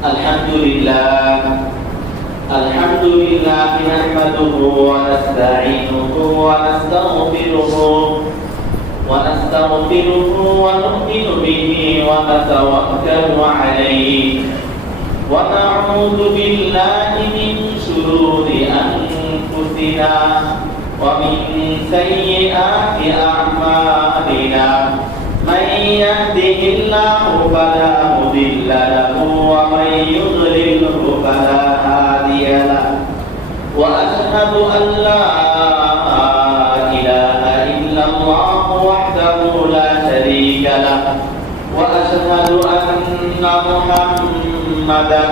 الحمد لله نحمده ونستعينه ونستغفره ونؤمن به ونتوكل عليه ونعوذ بالله من شرور أنفسنا ومن سيئات أعمالنا من يهده الله فلا مضل له ومن يضلله فلا هادي له وأشهد أن لا إله إلا الله وحده لا شريك له وأشهد أن محمدا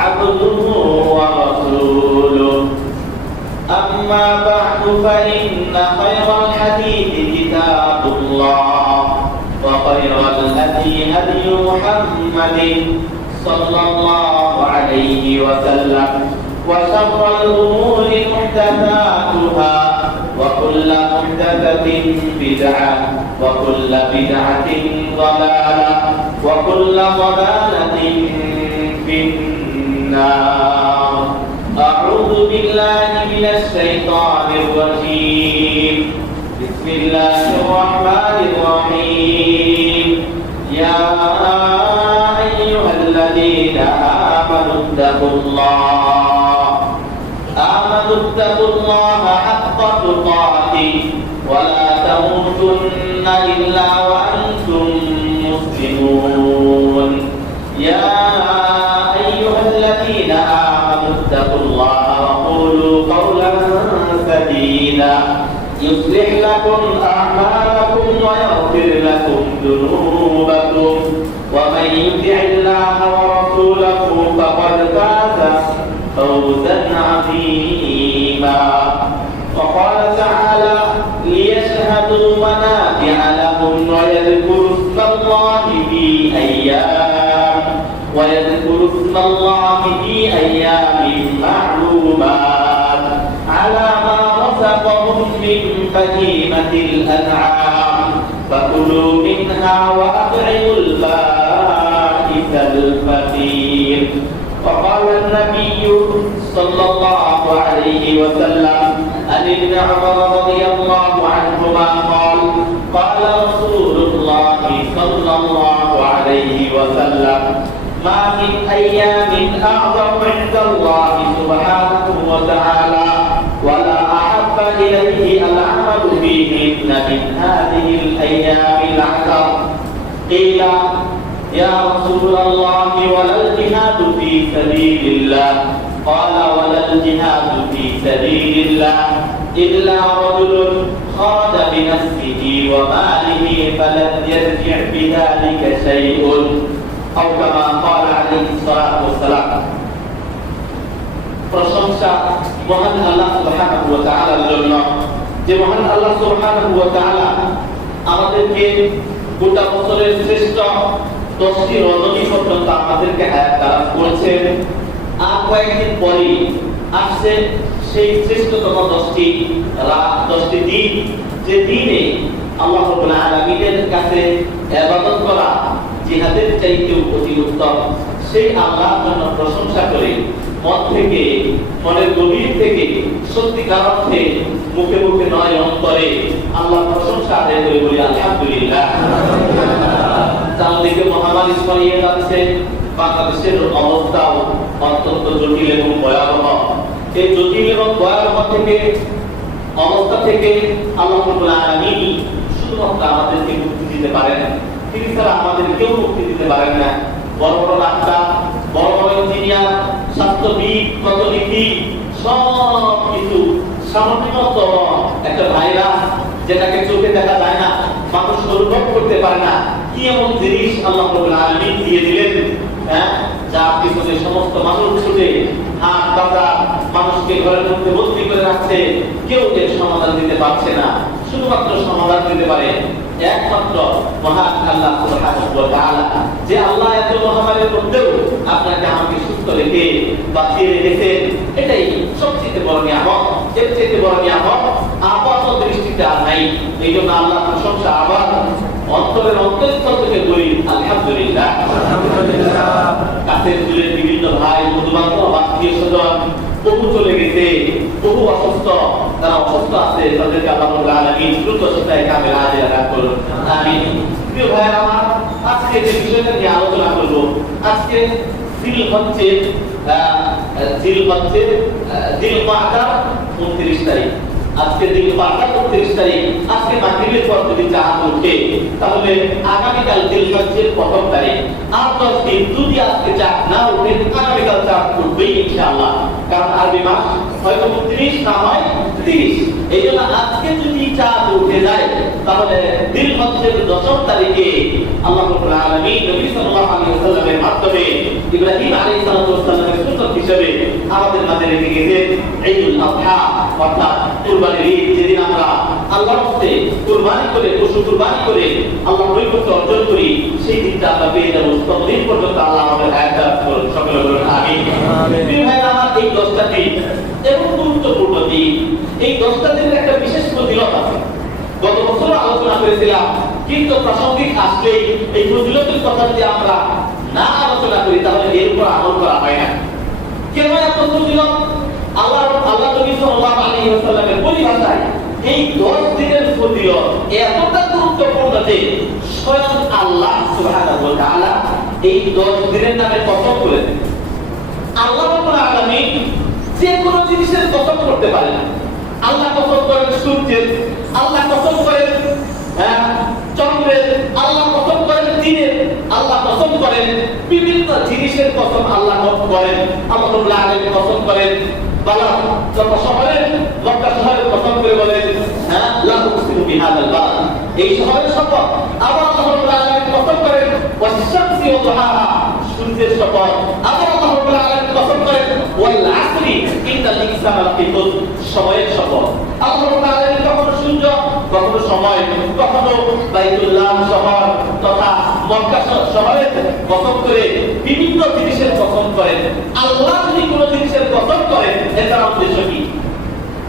عبده ورسوله أما بعد فإن خير الحديث كتاب الله وخير الهدي هدي محمد صلى الله عليه وسلم وشر الأمور محدثاتها وكل محدثة بدعة وكل بدعة ضلالة وكل ضلالة في النار. أعوذ بالله من الشيطان الرجيم. بسم الله الرحمن الرحيم. يا أيها الذين آمنوا اتقوا الله حق تقاته ولا تموتن إلا وأنتم مسلمون. يا أيها الذين آمنوا اتقوا الله وقولوا قولا سديدا يصلح لكم أعمالكم ويغفر لكم ذنوبكم ومن يطع الله ورسوله فقد فاز فوزا عظيما. وقال تعالى ليشهدوا منافع لهم ويذكروا اسم الله في أيام معلومات على ما رزقهم من بهيمة الأنعام فكلوا منها وأطعموا البائس الفقير. وقال النبي صلى الله عليه وسلم عن ابن عمر رضي الله عنهما قال رسول الله صلى الله عليه وسلم ما من أيام أعظم عند الله سبحانه وتعالى ولا أحب إليه العمل فيهن من هذه الأيام العشر. قيل يا رسول الله ولا الجهاد في سبيل الله؟ قال ولا الجهاد في سبيل الله إلا رجل خرج بنفسه وماله فلم يرجع بذلك شيء أو كما قال عليه الصلاة والسلام. প্রশংসা মহান আল্লাহ সুবহানাহু ওয়া তাআলার জন্য, যে মহান আল্লাহ সুবহানাহু ওয়া তাআলা আমাদেরকে গোটা বছরের শ্রেষ্ঠ 10টি রজনী পর্যন্ত আমাদেরকে হায়াত দারাজ করেছেন। আর কয়েকদিন পরে আসছে সেই শ্রেষ্ঠতম 10টি রাত, 10টি দিন, যে দিনে আল্লাহ রাব্বুল আলামিনের কাছে ইবাদত করা জিহাদের চাইতেও অতি উত্তম। সেই আল্লাহর জন্য প্রশংসা করে মন থেকে, মনের গভীর থেকে, সত্যিকার অর্থে মুখে মুখে নয় অন্তরে আল্লাহ প্রশংসা আদায় করে বলি আলহামদুলিল্লাহ। চারদিকে মহামারী ছড়িয়ে যাচ্ছে, বাংলাদেশের অবস্থাও অত্যন্ত জটিল এবং ভয়াবহ। এই জটিল এবং ভয়াবহ থেকে অবস্থা থেকে আল্লাহ রাব্বুল আলামিন শুধুমাত্র আমাদেরকে মুক্তি দিতে পারেন, তিনি ছাড়া আমাদের কেউ মুক্তি দিতে পারেন না। বড় বড় ডাক্তার, বড় বড় ইঞ্জিনিয়ার, স্বাস্থ্যবিদ, কূটনীতি সব কিছু সামান্যতম একটা ভাইরাস যেটাকে চোখে দেখা যায় না, মানুষ অনুভব করতে পারে না, কি এমন জিনিস আল্লাহ রাব্বুল আলামিন দিয়ে দিলেন, যার পিছনে সমস্ত মানুষ ছুটে হাত বাঁধা মানুষকে ঘরের মধ্যে বন্দী করে রাখছে, কেউ এর সমাধান দিতে পারছে না। শুধুমাত্র সমাধান দিতে পারে একমাত্র মহান আল্লাহ সুবহানাহু ওয়া তাআলা, যে আল্লাহ এত মহামারীর মধ্যেও আপনাকে আমাকে সুস্থ রেখে বাঁচিয়ে রেখেছেন। এটাই সবচেয়ে বড় নিয়ামত। এর চেয়ে বড় নিয়ামত আপাত দৃষ্টিতে আর নাই। এই জন্য আল্লাহ প্রশংসা আবার অন্তরের অন্তঃস্থল থেকে বলি আলহামদুলিল্লাহ। কাছের দূরের বিভিন্ন ভাই বন্ধু-বান্ধব আত্মীয় স্বজন বহু চলে গেছে, বহু অসুস্থ, তারা অসুস্থ আছে, তাদেরকে আল্লাহ রাব্বুল আলামিন দ্রুত শিফায়ে কামিল আজিলা দান করুন, আমিন। প্রিয় ভাইরা আমার, আজকে যে বিষয়টা নিয়ে আলোচনা করব, আজকে জিলকাদার 29 তারিখ, আজকে জিলকাদার 29 তারিখ। আজকে মাগরিবের পর যদি চাঁদ ওঠে তাহলে আগামীকাল জিলহজ্জের প্রথম তারিখ। আর 10 দিন যদি আজকে চাঁদ না ওঠে আগামীকাল চাঁদ উঠবেই ইনশাআল্লাহ, কারণ আরবি মাস হয়তো 29 না হয় 30। এই জন্য আজকে যদি চাঁদ উঠে যায় তাহলে জিলহজ্জের 10 তারিখে আল্লাহ রাব্বুল আলামিন নবী সাল্লাল্লাহু আলাইহি ওয়াসাল্লামের মাধ্যমে ইব্রাহিম আলাইহিস সালামের সুন্নাত হিসেবে আমাদের মাঝে রেখে গেছেন ঈদুল আযহা, অর্থাৎ কুরবানির ঈদ। যেদিন আমরা আল্লাহর রাস্তে কুরবানি করে, পশু কুরবানি করে আল্লাহর নৈকট্য অর্জন করি, সেই দিনটা আমরা পেয়ে যাবো। ততদিন পর্যন্ত আল্লাহ আমাদের হায়াত দান করুন, সকলে বলুন আমিন। প্রিয় ভাইরা আমার, এই 10টা দিন এবং গুরুত্বপূর্ণ দিন, এই 10টা দিনের একটা বিশেষ ফজিলত আছে। গত বছর আলোচনা করেছিলাম, কিন্তু প্রাসঙ্গিক আসলেই এই ফজিলতের কথা যদি আমরা না আলোচনা করি তাহলে এর উপর আমল করা হয় না। কেন এত ফজিলত? আল্লাহ নবী সাল্লাল্লাহু আলাইহি ওয়াসাল্লামের পরিভাষায় এই 10 দিনের ফজিলত এতটা গুরুত্বপূর্ণ যে স্বয়ং আল্লাহ সুবহানাহু ওয়া তাআলা এই 10 দিনের নামে কসম করেছেন। আল্লাহ রাব্বুল আলামিন যে কোনো জিনিসের কসম করতে পারেন। আল্লাহ কসম করেন সূর্যের, আল্লাহ কসম করেন চন্দ্রের, আল্লাহ কসম করেন দিনের, আল্লাহ কসম করেন বিভিন্ন জিনিসের কসম আল্লাহ করেন। আল্লাহ রাব্বুল আলামিন কসম করেন বালাদ শহরের, মক্কা শহরের কসম করে বলেন লা উকসিমু বিহাদাল বালাদ, এই শহরের শপথ। আবার আল্লাহ রাব্বুল আলামিন কসম করেন ওয়াশ-শামসি ওয়া দুহাহা, সূর্যের শপথ। আবার আল্লাহ রাব্বুল আলামিন কসম করেন ওয়াল আসরি ইন্নাল ইনসানা লাফি খুসর, সময়ের শপথ। আল্লাহ রাব্বুল আলামিন কখনো সূর্য, কখনো সময়, কখনো বাইতুল্লাহ শহর তথা মক্কা শহরের কসম করে বিভিন্ন জিনিসের কসম করেন। আল্লাহ যদি কোনো জিনিসের কসম করেন এর কারণ উদ্দেশ্য কি?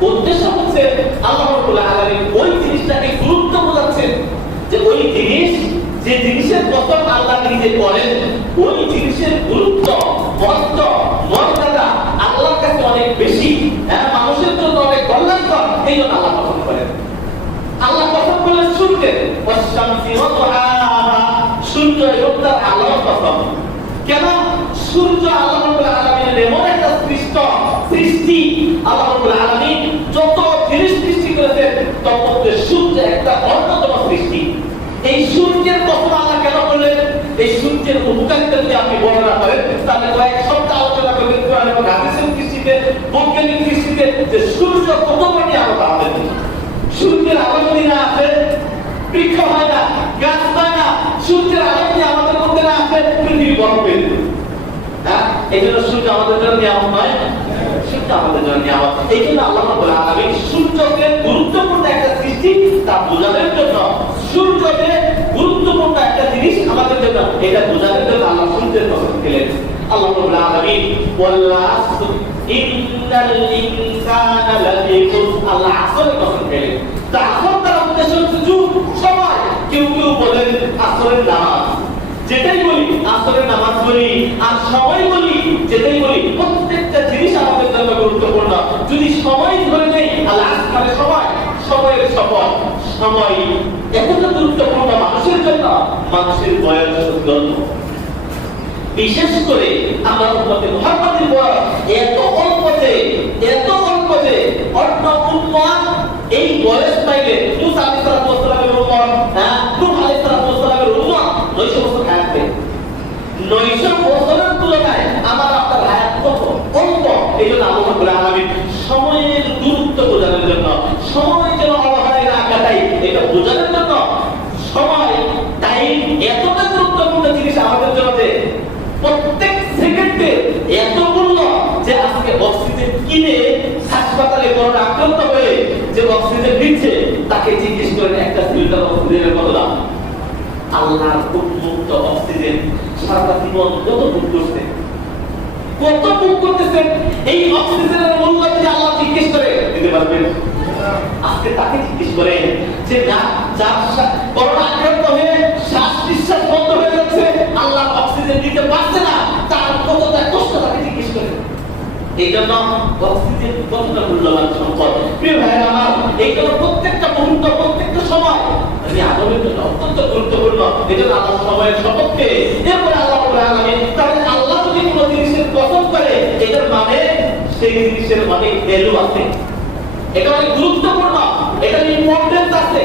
উদ্দেশ্য হচ্ছে আল্লাহ রাব্বুল আলামিন ওই জিনিসটাকে গুরুত্ব বোঝাচ্ছেন, যে ওই জিনিস, যে জিনিসের কসম আল্লাহ নিজে করেন, ওই জিনিসের গুরুত্ব, মহত্ব, মর্যাদা আল্লাহর কাছে অনেক বেশি, মানুষের জন্য অনেক কল্যাণকর, এই জন্য আল্লাহ কসম করেন। আল্লাহ কসম করলেন সূর্যের, ওয়াশ-শামসি ওয়া দুহাহা, সূর্য এবং তার আলোর কসম। কেন? সূর্য আল্লাহ রাব্বুল আলামিনের এমন একটা সৃষ্টি, আল্লাহ রাব্বুল আলামিন যত জিনিস সৃষ্টি করেছেন তার মধ্যে সূর্য একটা অন্যতম সৃষ্টি। এই সূর্যের কসম আল্লাহ কেন করলেন? এই সূর্যের উপকারিতা যদি আপনি বর্ণনা করেন তাহলে কয়েক সপ্তাহ আলোচনা করবেন কোরআন এবং হাদিসের দৃষ্টিতে, বৈজ্ঞানিক দৃষ্টিতে, যে সূর্য কত বড় নিয়ামত আমাদের জন্য। সূর্যের আলো যদি না আসে বৃক্ষ হয় না, গাছ হয় না। সূর্যের আলো যদি আমাদের মধ্যে না আসে পৃথিবী বরফ হয়ে যাবে। এই জন্য সূর্য আমাদের জন্য নিয়ামত নয়, সূর্য আমাদের জন্য নিয়ামত। এই জন্য আল্লাহ রাব্বুল আলামিন সূর্যকে গুরুত্বপূর্ণ একটা সৃষ্টি তা বোঝানোর জন্য, সূর্যকে গুরুত্বপূর্ণ একটা জিনিস আমাদের জন্য, এটা বোঝানোর জন্য আল্লাহ সূর্যের কসম খেলেন। আল্লাহ রাব্বুল আলামিন ওয়াল আসর ইন্নাল ইনসানা লাফি খুসর, আল্লাহ আসরের কসম খেলেন। তা আসর তার উদ্দেশ্য হচ্ছে যুগ, সময়। কেউ কেউ বলেন আসরের নামাজ, যেটাই বলি আসরের নামাজ বলি আর সময় বলি, যেটাই বলি প্রত্যেকটা জিনিস আমাদের জন্য গুরুত্বপূর্ণ। যদি সময় ধরে নেই আল্লাহ আসরের সময়, সময়ের শপথ, সময় এতটা গুরুত্বপূর্ণ মানুষের জন্য, মানুষের বয়স জন্য। বিশেষ করে আমরা উম্মতে মুহাম্মাদের বয়স এত অল্প যে অন্য উম্মত এই বয়স পাইলে মুসা আলাইহিস সালামের উম্মত, নূহ আলাইহিস সালামের উম্মত 900 বছর হায়াত পেয়ে। 900 বছরের তুলনায় আমার আপনার হায়াত কত অল্প। এই জন্য আল্লাহ রাব্বুল আলামিন সময়ের গুরুত্ব বোঝানোর জন্য, সময় যেন অবহেলায় না কাটাই এটা বোঝানোর জন্য, সময় টাইম এতটা গুরুত্বপূর্ণ জিনিস আমাদের জন্য যে প্রত্যেক সেকেন্ডে এত মূল্য যে আজকে অক্সিজেন কিনে হাসপাতালে করোনা আক্রান্ত হয়ে যে অক্সিজেন দিচ্ছে তাকে জিজ্ঞেস করেন একটা সিলিন্ডার অক্সিজেনের কত দাম। আল্লাহর উন্মুক্ত অক্সিজেন সারা জীবন কত বুক করছে, কত বুক করতেছেন। এই অক্সিজেনের মূল্য যদি আল্লাহ জিজ্ঞেস করে দিতে পারবেন? আজকে তাকে জিজ্ঞেস করেন যে যার করোনা আক্রান্ত হয়ে শ্বাস নিঃশ্বাস বন্ধ হয়ে যাচ্ছে, আল্লাহ অক্সিজেন দিতে পারছে না, তার এই জন্য অক্সিজেন কতটা মূল্যবান সম্পদ। প্রিয় ভাইরা আমার, এই জন্য প্রত্যেকটা মুহূর্ত, প্রত্যেকটা সময় আমি আদমের জন্য অত্যন্ত গুরুত্বপূর্ণ। এই জন্য আল্লাহ সময়ের সম্পর্কে এরপরে আল্লাহ আলামিন, তাহলে আল্লাহ যদি কোনো জিনিসের কসম করে এটার মানে সেই জিনিসের অনেক ভ্যালু আছে, এটা অনেক গুরুত্বপূর্ণ, এটা ইম্পর্টেন্স আছে,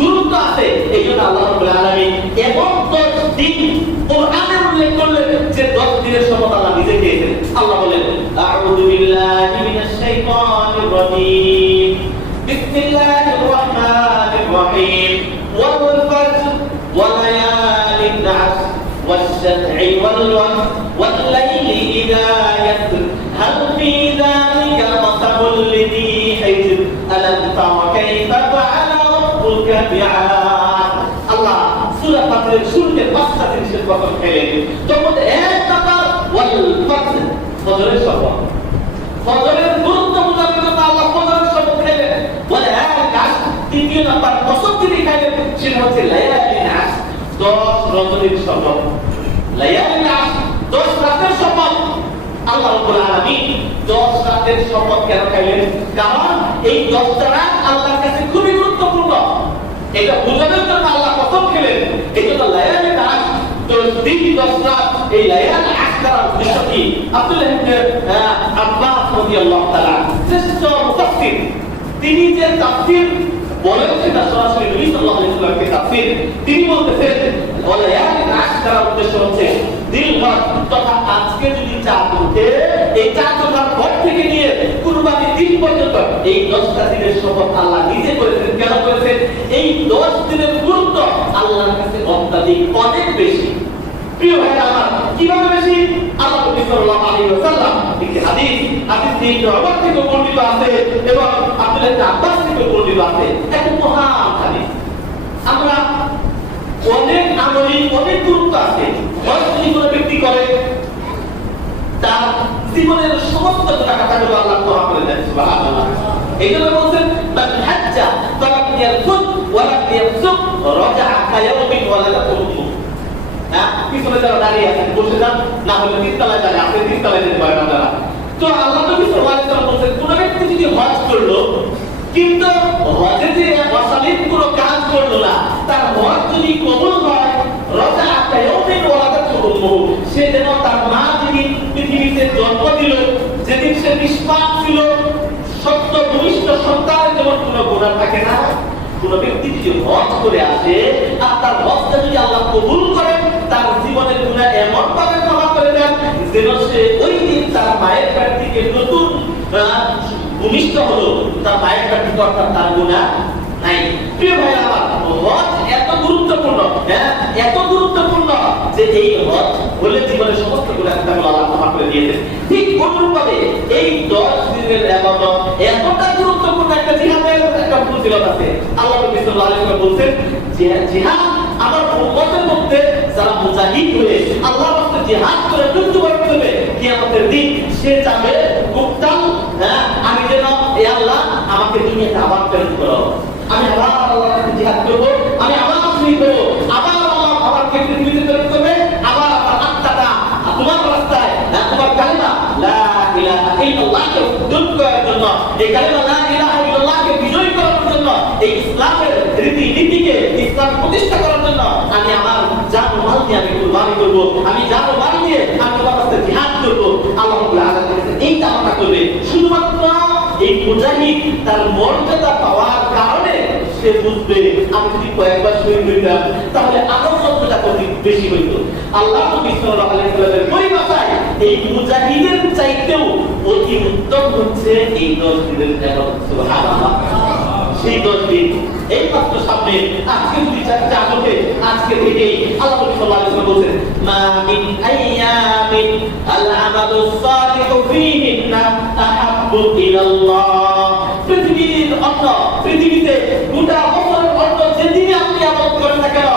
গুরুত্ব আছে। এই জন্য আল্লাহ রাব্বুল আলামিন এমন 10 দিন কোরআনে উল্লেখ করলেন যে 10 দিনের শপথ আল্লাহ নিজে খেয়েছেন। আল্লাহ বলেন, আউযু বিল্লাহি মিনাশ শাইতানির রাজীম, বিসমিল্লাহির রহমানির রহিম, ওয়াল ফাজর ওয়া লায়ালিন আশর ওয়াশ-শাফঈ ওয়াল ওয়াতর ওয়াল লাইলি ইযা ইয়াসর হাল ফী যালিকা কাসামুল লিযী হিজর আলাম তারা কাইফা ফাআলা রাব্বুকা বি'আদ। আল্লাহ সূরা ফাতরের শুরুতে 5টা জিনিসের কথা বলেন। তখন এক নাম্বার ওয়াল ফাজর, ফজরের শপথ। ফজরের গুরুত্ব বোঝার জন্য আল্লাহ ফজরের শপথ খেলেন। বলে এক কাজ, দ্বিতীয় নাম্বার কসম তিনি খাইলেন, সেটা হচ্ছে লায়ালিন আশর, 10 রজনীর শপথ। লায়ালিন আশর, 10 রাতের শপথ। আল্লাহ রাব্বুল আলামিন 10 রাতের শপথ কেন খাইলেন? কারণ এই 10টা রাত আল্লাহর কাছে খুবই গুরুত্বপূর্ণ। এটা বোঝানোর জন্য আল্লাহ কসম খেলেন। এই জন্য লায়ালিন আশর, 10 দিন 10 রাত, এই লায়ালিন আশরের উদ্দেশ্য কি? আব্দুল্লাহ ইবনে আব্বাস রাদিয়াল্লাহু তাআলা শ্রেষ্ঠ মুফাসসির, তিনি যে তাফসীর বলেছেন না সরাসরি নবী সাল্লাল্লাহু আলাইহি ওয়াসাল্লামকে তাফসীর, তিনি বলতেছেন লায়ালিন আশরের উদ্দেশ্য হচ্ছে দিলহজ তথা আজকে যদি চাঁদ ওঠে, এই চাঁদ ওঠার পর থেকে নিয়ে কুরবানির দিন পর্যন্ত এই 10টা দিনের শপথ আল্লাহ নিজে করেছেন। কেন করেছেন? এই 10 দিনের গুরুত্ব আল্লাহর কাছে অত্যাধিক, অনেক বেশি। প্রিয় ভাইরা আমার, কিভাবে বেশি? আল্লাহ নবী সাল্লাল্লাহু আলাইহি ওয়াসাল্লাম একটি হাদিস ইবনে ওমর থেকে বর্ণিত আছে এবং আব্দুল্লাহ ইবনে আব্বাস থেকে বর্ণিত আছে, এক মহান হাদিস। আমরা অনেক আমলি, অনেক গুরুত্ব আছে। হজ যদি কোনো ব্যক্তি করে, তার জীবনের সমস্ত গুনাহগুলো আল্লাহ ক্ষমা করে দেন, সুবহানাল্লাহ। এই জন্য বলছেন, মান হাজ্জা ফালাম ইয়ারফুদ ওয়া লাম ইয়াফসুক রাজা'a কায়াউমিন ওয়ালাদাতুহু। পিছনে যারা দাঁড়িয়ে আছেন বসে যান, না হলে তিনতলায় দাঁড়িয়ে আপনি তিনতলায় যেতে পারেন আপনারা। তো আল্লাহ নবী সাল্লাল্লাহু আলাইহি ওয়াসাল্লাম বলছেন, কোন ব্যক্তি যদি হজ করলো কিন্তু হজে যে অশালীন কোনো কাজ করলো না, তার হজ যদি কবুল হয়, রাজা'a কায়াউমিন ওয়ালাদাতুহু, সে যেন তার মা যেদিন পৃথিবীতে জন্ম দিল, যেদিন সে নিষ্পাপ ছিল, সত্য ভূমিষ্ঠ সন্তানের যেমন কোনো গুনাহ থাকে না, কোন ব্যক্তি যদি হজ করে আসে আর তার হজটা যদি আল্লাহ কবুল করেন, তার জীবনের গুনাহ এমন ভাবে ক্ষমা করে দেন যেন সে ওই দিন তার মায়ের পেট থেকে নতুন ভূমিষ্ঠ হলো, তার মায়ের পেট থেকে, অর্থাৎ তার গুনাহ নাই। প্রিয় ভাইরা আমার, হজ এত গুরুত্বপূর্ণ, এত গুরুত্বপূর্ণ যে এই হজ হলে জীবনের সমস্ত গুনাহগুলো আল্লাহ ক্ষমা করে দিয়েছেন। ঠিক অনুরূপভাবে এই 10 দিনের ইবাদত এতটা গুরুত্বপূর্ণ, একটা জিহাদের একটা ফজিলত আছে। আল্লাহ নবী সাল্লাল্লাহু আলাইহি ওয়াসাল্লাম বলেন যে জিহাদ আমার উম্মতের মধ্যে যারা মুজাহিদ হয়ে আল্লাহর রাস্তায় জিহাদ করে মৃত্যুবরণ করবে কিয়ামতের দিন, সে যাবে মুক্তাল, আমি যেন এ আল্লাহ আমাকে দুনিয়াতে আবার প্রেরণ করো, আমি আবার আল্লাহর রাস্তায় জিহাদ করব, আমি আবার শহীদ হব, আবার আল্লাহ আমাকে পৃথিবীতে প্রেরণ করবে, আবার আমার আত্মাটা তোমার রাস্তায়, তোমার কালিমা লা ইলাহা ইল্লাল্লাহকে উদ্যোগ করার জন্য, এই কালিমা লা ইলাহা ইল্লাল্লাহকে বিজয় করার জন্য, এই ইসলামের রীতি নীতিকে ইসলাম প্রতিষ্ঠা করার জন্য আমি আমার জান ও মাল দিয়ে আমি কুরবানি করব, আমি জান ও মাল দিয়ে আমি তোমার রাস্তায় জিহাদ করব। আল্লাহ রাব্বুল আলামিন এইটা আমরা করবে। শুধুমাত্র এই মুজাহিদ তার মর্যাদা পাওয়ার কারণে সে বুঝবে, আমি যদি কয়েকবার শহীদ হইতাম তাহলে আমার মর্যাদা কত বেশি হইত। আল্লাহ নবী সাল্লাল্লাহু আলাইহি ওয়াসাল্লামের পরিভাষায় এই মুজাহিদের চাইতেও অতি উত্তম হচ্ছে এই 10 দিনের ইবাদত। সুবহানাল্লাহ। সেই 10 দিন এই মাত্র সামনে, আজকে যদি চাঁদ ওঠে, আজকে থেকেই আল্লাহ নবী সাল্লাল্লাহু আলাইহি ওয়াসাল্লাম বলেন, মা মিন আইয়ামিন আল আমালুস সালিহু ফীহিন্না আহাব্বু ইলাল্লাহ। পৃথিবীর অন্য, পৃথিবীতে গোটা বছরের অন্য যেদিনে আপনি ইবাদত করেন না কেন,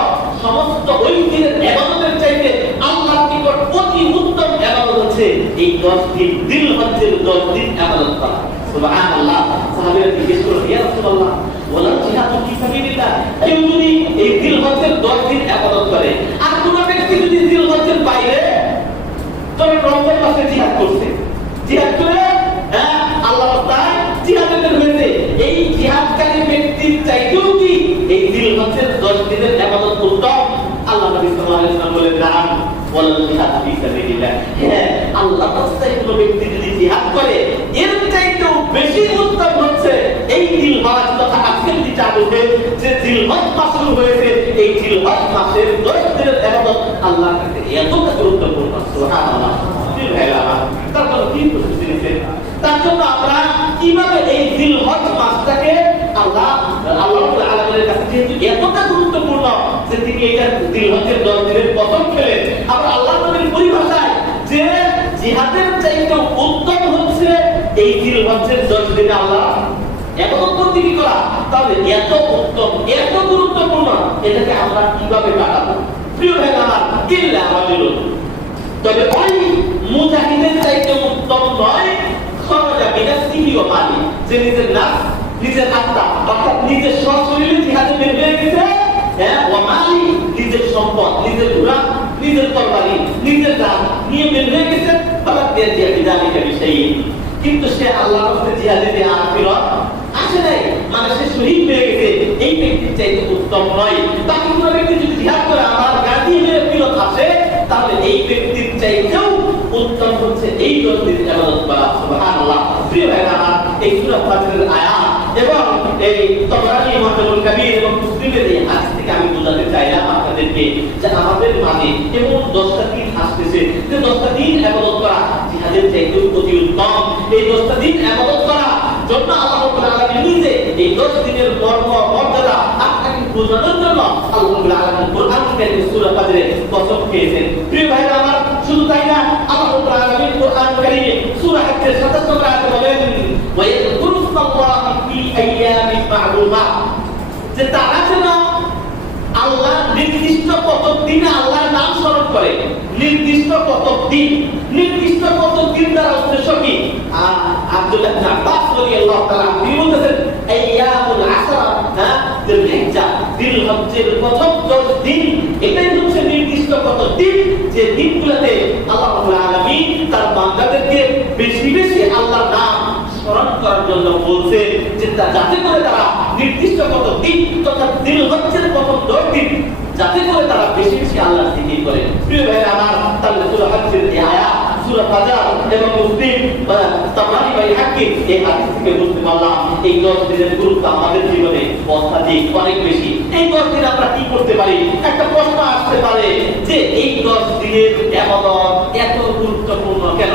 সমস্ত ওই দিনের ইবাদতের চাইতে আল্লাহর নিকট অতি উত্তম ইবাদত হচ্ছে এই 10 দিন, দিলহজ্জের 10 দিন ইবাদত করা। সুবহানাল্লাহ। সাহাবীরা জিজ্ঞেস করলেন, ইয়া রাসূলুল্লাহ, ওয়ালা জিহাদু ফি সাবিলিল্লাহ, কেউ যদি এই দিলহজ্জের 10 দিন ইবাদত করে, আর কোন ব্যক্তি যদি দিলহজ্জের বাইরে, তবে রমজান মাসে জিহাদ করছে, জিহাদ করে সাল্লাল্লাহু আলাইহি ওয়াসাল্লাম বলেন নাম ওয়াল জিহাদ ফি সাবিলিল্লাহ। হ্যাঁ, আল্লাহর রাস্তায় কোনো ব্যক্তি যদি জিহাদ করে এর চাইতেও বেশি উত্তম হচ্ছে এই জিলহজ তথা আজকের যে চাঁদে যে জিলহজ মাস শুরু হয়েছে, এই জিলহজ মাসের 10 দিনের ইবাদত আল্লাহর কাছে এতটা গুরুত্বপূর্ণ। সুবহানাল্লাহ। তারপর কি প্রস্তুতি নিয়েছেন? তার জন্য আমরা কিভাবে এই জিলহজ মাসটাকে আল্লাহ রাব্বুল আলামিনের কাছে যেহেতু এতটা গুরুত্বপূর্ণ যে তিনি এটা জিলহজের 10 দিনের প্রথম খেলেন, আমরা আল্লাহ নবীর পরিভাষায় যে জিহাদের চাইতে উত্তম হচ্ছে এই জিলহজের 10 দিনে আল্লাহ ইবাদত বন্দেগী করা, তাহলে এত উত্তম এত গুরুত্বপূর্ণ এটাকে আমরা কিভাবে কাটাবো? প্রিয় ভাইরা আমার, ইল্লা আমাদের তবে ওই মুজাহিদের চাইতে উত্তম নয় খরজা বিনাফসিহি ওয়া মালি, যে নিজের নাফস নিজের আত্মা অর্থাৎ নিজের শরীরে জিহাদে বের হয়ে গেছে, হ্যাঁ, ওয়া মালি নিজের সম্পদ নিজের ঘোড়া নিজের তরবারি নিজের দান নিয়ে বের হয়ে গেছে, বাবা দিয়ে জিহাদিকা বিষয়, কিন্তু সে আল্লাহর রাস্তায় জিহাদে আর ফিরত আসে নাই, মানে সে শহীদ হয়ে গেছে, এই ব্যক্তির চাইতে উত্তম নয়। বাকি কোনো ব্যক্তি যদি জিহাদ করে আমার গাজী হয়ে ফিরত আসে, তাহলে এই ব্যক্তির চাইতেও উত্তম হচ্ছে এই 10 দিনের ইবাদত করা। সুবহানাল্লাহ। প্রিয় ভাইরা আমার, এই সূরা ফাতিরের আয়াত এবং এই তাবরানী মুআজ্জামুল কবির এবং মুসলিমের এই হাদিস থেকে আমি বোঝাতে চাইলাম আপনাদেরকে যে আমাদের মাঝে এমন 10টা দিন আসতেছে যে 10টা দিন ইবাদত করা জিহাদের চাইতেও অতি উত্তম। এই 10টা দিন ইবাদত করা জন্য আল্লাহ রাব্বুল আলামিন নিজে এই 10 দিনের মর্যাদা আপনাকে বোঝানোর জন্য আল্লাহ রাব্বুল আলামিন কোরআন কারীমে সূরা ফাতিরে কসম খেয়েছেন। প্রিয় ভাইরা আমার, শুধু তাই না, আল্লাহ রাব্বুল আলামিন কোরআন কারীমে সূরা হাজ্জের 27 নম্বর আয়াতে বলেন ওয়া ইয়াযকুরুল্লাহা ফি আইয়ামিন মা'লুমাত, যে তারা যেন আল্লাহ নির্দিষ্ট কত দিনে আল্লাহর নাম স্মরণ করে। নির্দিষ্ট কত দিন, নির্দিষ্ট কত দিন দ্বারা উদ্দেশ্য কি? আব্দুল্লাহ ইবনে আব্বাস রাদিয়াল্লাহু তাআলা তিনি বলতেছেন আইয়ামুল আসরা, হ্যাঁ, যিলহিজ্জা জিলহজ্জের প্রথম 10 দিন, এটাই হচ্ছে নির্দিষ্ট কত দিন যে দিনগুলোতে আল্লাহ রাব্বুল আলামিন তার বান্দাদেরকে বেশি বেশি আল্লাহর নাম স্মরণ করার জন্য বলছে, যে যাতে করে তারা নির্দিষ্ট কত দিন তথা জিলহজ্জের প্রথম 10 দিন যাতে করে তারা বেশি বেশি আল্লাহর জিকির করে। প্রিয় ভাইরা আমার, তাহলে সূরা হাজ্জের এই আয়াত, সূরা ফাতির এবং মুসলিম তাবরানী বাইহাকি এই হাদিস থেকে বুঝতে পারলাম এই 10 দিনের গুরুত্ব আমাদের জীবনে অত্যাধিক অনেক বেশি। এই 10 দিন আমরা কি করতে পারি? একটা প্রশ্ন আসতে পারে যে এই 10 দিনের ইবাদত এত গুরুত্বপূর্ণ কেন?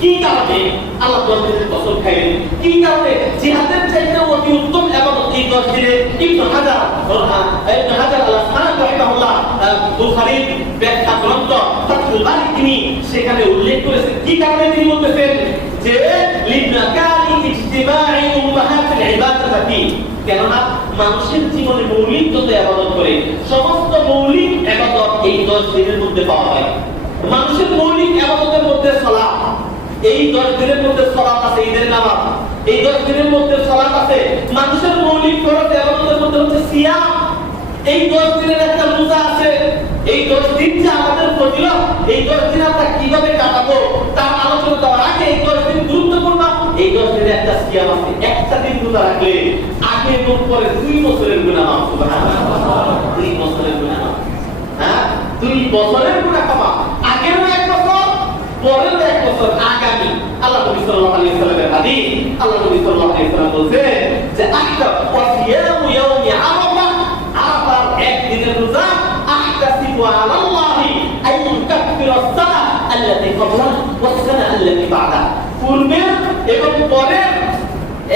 কি কারণে আল্লাহ 10 দিনের কসম খাইলেন? কি কারণে জিহাদের চাইতে অতি উত্তম ইবাদত এই 10 দিনে? ইবনে হাজার আল-আসকালানি রাহিমাহুল্লাহ বুখারীর ব্যাখ্যা গ্রন্থ ফাতহুল বারী তিনি সেখানে উল্লেখ করেছেন। কি কারণে তিনি বলতেছেন যে লিনাকালি ইজতিমাই উম্মাহাতিল ইবাদাতি, কেননা মানুষের জীবনে মৌলিক যত ইবাদত করে সমস্ত মৌলিক ইবাদত এই 10 দিনের মধ্যে পাওয়া যায়। মানুষের মৌলিক ইবাদতের মধ্যে সালাত, এই 10 দিনের মধ্যে সালাত আছে, ঈদের নামাজ, এই 10 দিনের মধ্যে সালাত আছে। মানুষের মৌলিক ফরজ ইবাদতের মধ্যে হচ্ছে সিয়াম, এই 10 দিনের একটা রোজা আছে। এই 10 দিন যে আমাদের ফজিলত, এই 10 দিন আমরা কিভাবে কাটাবো তার আলোচনা করার আগে এই 10 দিন গুরুত্বপূর্ণ। এই 10 দিনে একটা সিয়াম আছে, একটা দিন রোজা রাখলে আগে এবং পরে 2 বছরের গুনাহ মাফ। সুবহানাল্লাহ। 2 বছরের গুনাহ মাফ, হ্যাঁ, 2 বছরের গুনাহ ক্ষমা, আগেরও 1 বছর পরের 1 বছর আগামী। আল্লাহ নবী সাল্লাল্লাহু আলাইহি ওয়াসাল্লামের হাদিস, আল্লাহ নবী সাল্লাল্লাহু আলাইহি ওয়াসাল্লাম বলেন যে আহকাম ওয়া সিয়ামু ইয়াউমি আরাফা, আরাফার একদিনের রোজা আহতাসিবু আলাল্লাহি আন ইউকাফিরা আস-সানা আল্লাতী ক্বাবলা ওয়াস-সানা আল্লাতী বা'দা, পূর্বের এবং পরের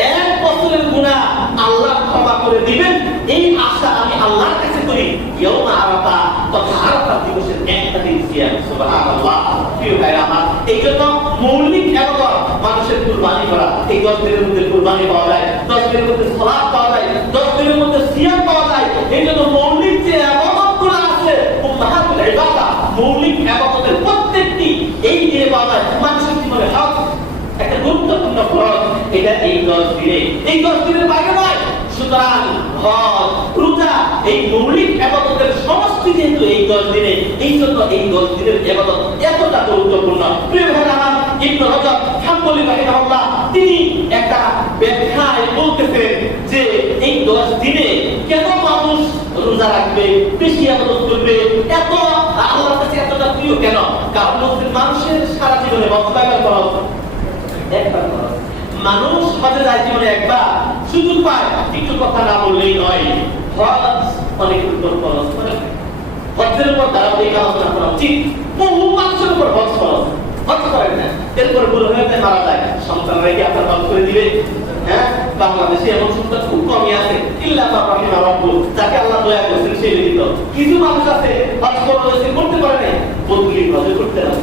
1 বছরের গুনাহ আল্লাহ ক্ষমা করে দিবেন, এই আশা আমি আল্লাহর কাছে করি। ইয়াউম আরাফা তথা আরাফা দিবসের একটা দিন সিয়াম। সুবহানাল্লাহ। প্রিয় ভাইরা আমার, এই জন্য মৌলিক ইবাদত মানুষের কুরবানি করা, এই 10 দিনের মধ্যে কুরবানি পাওয়া যায়, 10 দিনের মধ্যে সালাত পাওয়া যায়, 10 দিনের মধ্যে সিয়াম পাওয়া যায়। এই জন্য মৌলিক যে ইবাদতগুলো আছে উম্মাহাতুল ইবাদত, মৌলিক ইবাদতের প্রত্যেকটি এই দিনে পাওয়া যায়। মানুষের জীবনে হক একটা গুরুত্বপূর্ণ ফরজ, এটা এই 10 দিনে, এই 10 দিনের বাইরে নয়। সুতরাং হজ, রোজা এই মৌলিক ইবাদতের সমষ্টি যেহেতু এই 10 দিনে, এই জন্য এই 10 দিনের ইবাদত এতটা গুরুত্বপূর্ণ। প্রিয় ভাইরা আমার, ইবনে রজব হাম্বলী রাহিমাহুল্লাহ তিনি একটা ব্যাখ্যায় বলতেছেন যে এই 10 দিনে কেন মানুষ রোজা রাখবে, বেশি ইবাদত করবে, করবে, এত আল্লাহর কাছে এতটা প্রিয় কেন? কারণ মানুষের সারা জীবনে কয়বার করা একবার করা। মানুষ হজে যায় জীবনে একবার, সুযোগ পায়, একটু কথা না বললেই নয়। হজ অনেক উত্তর খরচ করে, হজের উপর ধারাবাহিক আলোচনা করা উচিত। বহু মানুষের উপর হজ খরচ, হজ করেন না, এরপর বুড়ো হয়ে মারা যায়, সন্তানরা কি আপনার হজ করে দিবে? হ্যাঁ, বাংলাদেশে এমন সন্তান খুব কমই আছে, যাকে আল্লাহ দয়া করেছেন সেই ব্যতীত। কিছু মানুষ আছে হজ করতে পারে নাই, বদলি হজে করতে হবে।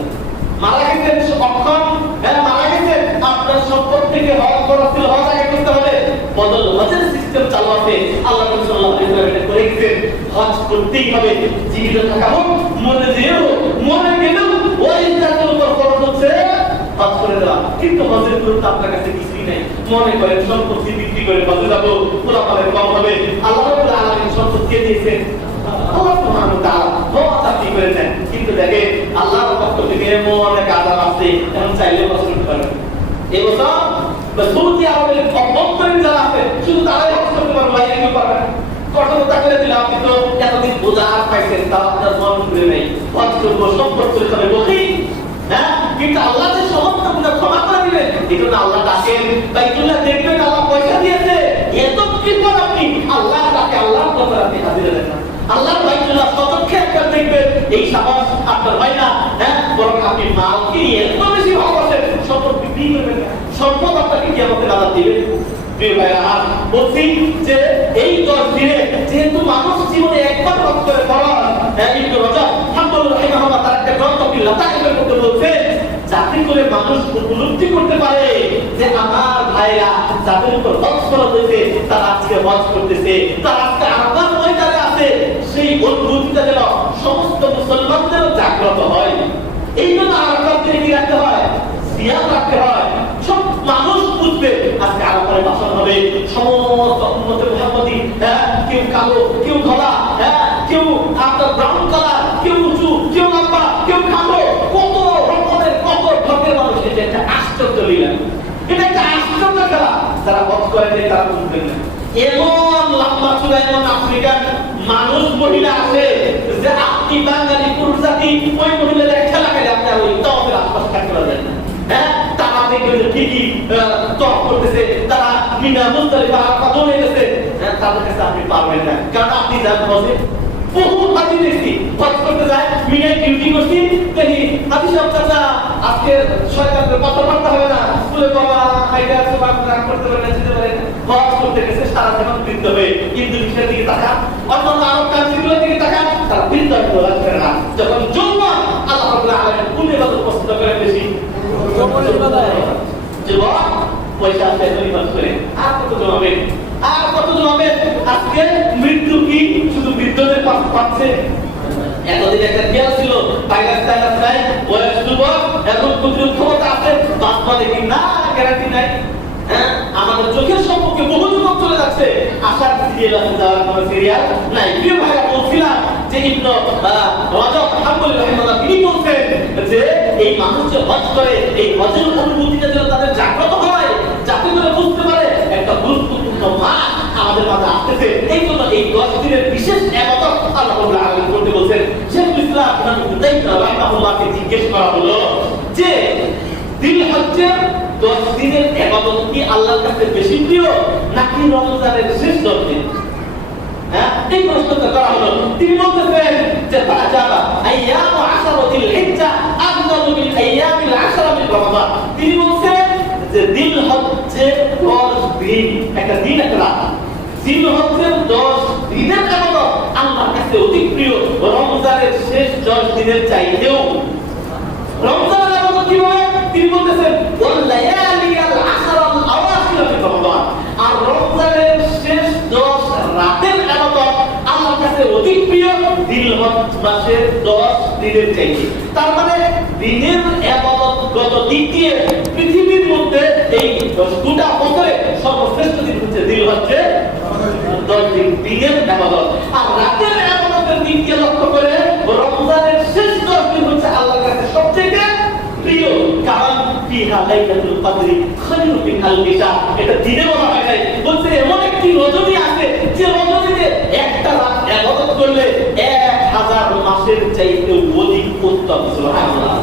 মারা গেছেন অক্ষম, হ্যাঁ মারা গেছেন, আপনার সম্পদ থেকে হজ খরচ ছিল, হজ আগে করতে হবে, বদল হজের সিস্টেম চালু আছে। আল্লাহ নবী সাল্লাল্লাহু আলাইহি ওয়াসাল্লাম এটা করে গেছেন, হজ করতেই হবে, জীবিত থাকা হোক, মরে যেও, মরে গেলেও ওই জাতির উপর খরচ হচ্ছে হজ করে দেওয়া। কিন্তু হজের গুরুত্ব আপনার কাছে কিছুই নাই, মনে করেন সম্পত্তি বিক্রি করে হজে যাবো, পুরো পাবেন কম হবে। আল্লাহ রাব্বুল আলামিন সম্পদ কে দিয়েছেন? আল্লাহ সুবহানাহু ওয়া তাআলা হজ আপনি করেছেন, কিন্তু দেখেন আল্লাহর পক্ষ থেকে এমন অনেক আযাব আছে, এখন চাইলে হজ করতে পারবেন। এই বছর সৌদি আরবের অভ্যন্তরীণ যারা আছে শুধু তারাই হজ করতে পারবে, বাইরে কেউ পারবে না। কঠোরতা করে দিলে আপনি তো এতদিন বোঝা পাইছেন, তাও আপনার মন ঘুরে নেই, হজ করবো, সম্পদ চলে যাবে বলি, হ্যাঁ, কিন্তু আল্লাহ যে সমস্ত গুনাহ ক্ষমা করে দিবেন, এজন্য আল্লাহ ডাকেন, বাইতুল্লাহ দেখবেন, আল্লাহ পয়সা দিয়েছে, এত কি পর আপনি আল্লাহ ডাকে, আল্লাহর কথা আপনি হাজিরা দেন না, আল্লাহর বাইতুল্লাহ সতর্কে একবার দেখবেন, এই সাহস আপনার হয় না। হ্যাঁ, বরং আপনি মালকে এত বেশি ভালোবাসেন, সম্পদ বিক্রি করবেন না, সম্পদ আপনাকে কি আমাকে আযাব দিবে? প্রিয় ভাইরা, আর বলছি যে এই 10 দিনে যেহেতু মানুষ জীবনে একবার হজ করে ফরজ, ইবনে রাজব হাম্বুল রাহিমাহুল্লাহ তার একটা গ্রন্থ কিল্লা তাইবের মধ্যে বলছে, যাতে করে মানুষ উপলব্ধি করতে পারে যে আমার ভাইরা যাদের উপর হজ ফরজ হয়েছে তারা আজকে হজ করতেছে, তারা আজকে আরাফার ময়দানে আছে, সেই অনুভূতিটা যেন সমস্ত মুসলমানদের জাগ্রত হয়। এই জন্য আরাফার দিনে কি রাখতে হয়? সিয়াম রাখতে হয়। সব মানুষ বুঝবে আজকে আরাফারে ভাষণ হবে, সমস্ত উম্মতে মুহাম্মাদি, হ্যাঁ, কেউ কালো, কেউ ধলা, হ্যাঁ, কেউ আপনার ব্রাউন কালার, কেউ উঁচু, কেউ লম্বা, কেউ খাটো, কত রকমের কত ধরনের মানুষ। এটা একটা আশ্চর্য লীলা, এটা একটা আশ্চর্য খেলা। যারা হজ করেন তারা বুঝবেন না, এমন লম্বা চূড়া, এমন আফ্রিকান মানুষ মহিলা আছে যে আপনি বাঙালি পুরুষ জাতি ওই মহিলাদের খেলা খেলে আপনার ওই তফের আশপাশে থাকতে পারবেন না। হ্যাঁ, তারা দেখবেন ঠিকই তফ করতেছে, তারা মিনা মুজদালিফা আরাফা দৌড়ে গেছে, হ্যাঁ, তাদের কাছে আপনি পারবেন না, কারণ আপনি যান হজে। বহু হাজি দেখছি হজ করতে যায়, মিনায় ডিউটি করছি, দেখি হাজি সাহেব চাচা আজকে সরকারের কথাবার্তা হবে না, স্কুলে বাবা হাইডা আছে, রাগ করতে পারে না, যেতে পারে না, হজ করতে গেছে, সারা জীবন বৃদ্ধ হয়ে ইন্দোনেশিয়ার দিকে তাকান, অন্যান্য আরব কান্ট্রিগুলোর দিকে তাকান, তারা বৃদ্ধ হয়ে বলা করে না। যখন যৌবন আল্লাহ রাব্বুল আলামিন কোন ইবাদত পছন্দ করে বেশি? যৌবনের ইবাদত। যুবক পয়সা আছে ইবাদত করে, আর কত জমাবে, আর কত জমাবে? আজকে মৃত্যু কি শুধু বৃদ্ধদের পাচ্ছে? এতদিন একটা খেয়াল ছিল, ভাইরাস টাইরাস নাই, বয়স যুবক, এখন প্রতিরোধ ক্ষমতা আছে, বাঁচবা দেখি না, গ্যারান্টি নাই। হ্যাঁ, আমাদের চোখের সম্পর্কে বহু যুবক চলে যাচ্ছে, আশার সিরিয়াল আছে, যাওয়ার কোনো সিরিয়াল নাই। প্রিয় ভাইরা, বলছিলাম যে ইবনে রাজব হাম্বুল রাহিমাহুল্লাহ তিনি বলছেন যে এই মানুষ যে হজ করে, এই হজের অনুভূতিটা যেন তাদের জাগ্রত হয়, যাতে করে বুঝতে পারে একটা গুরুত্বপূর্ণ মাস আমাদের মাঝে আসতেছে। এই জন্য এই 10 দিনের বিশেষ ইবাদত আল্লাহ রাব্বুল আলামিন করতে বলেন। শেখুল ইসলাম ইবনে তাইমিয়া রাহিমাহুল্লাহকে জিজ্ঞেস করা হলো যে জিলহজ্জের 10 দিনের ইবাদত কি আল্লাহর কাছে বেশি প্রিয় নাকি রমজানের শেষ 10 দিন? হ্যাঁ, এই প্রশ্নটা করা হলো। তিনি বলতেছেন যে তাজাবা আইয়ামু আশরাতিল হিজ্জা আফদালু মিন আইয়ামিল আশরা মিন রমাদান। তিনি বলছেন যে জিলহজ্জের 10 দিন, একটা দিন একটা রাত, জিলহজ্জের 10 দিনের ইবাদত আল্লাহর কাছে অধিক প্রিয় রমজানের শেষ 10 দিনের চাইতেও। রমজানের ইবাদত কি হয়? তিনি বলতেছেন ওয়াল লায়ালিয়াল আশরাল আওয়াখির মিন রমাদান। আর রমজানের শেষ 10 রাতের ইবাদত আল্লাহর কাছে অধিক প্রিয় জিলহজ মাসের 10 দিনের চাইতে। তার মানে দিনের ইবাদত গত দ্বিতীয় পৃথিবীর মধ্যে এই গোটা বছরে সর্বশ্রেষ্ঠ দিন হচ্ছে জিলহজ্জের 10 দিন দিনের ইবাদত। আর রাতের ইবাদতের দিনকে লক্ষ্য করে রমজানের শেষ 10 দিন হচ্ছে আল্লাহর কাছে সবচেয়ে প্রিয়, কারণ ফিহা লাইলাতুল কদরি খায়রুম মিন আলফি শাহর। এটা দিনে বলা হয় নাই, বলছে এমন একটি রজনী আছে যে রজনীতে একটা রাত ইবাদত করলে 1000 আগের চাইতে অধিক উত্তম। সুবহানাল্লাহ।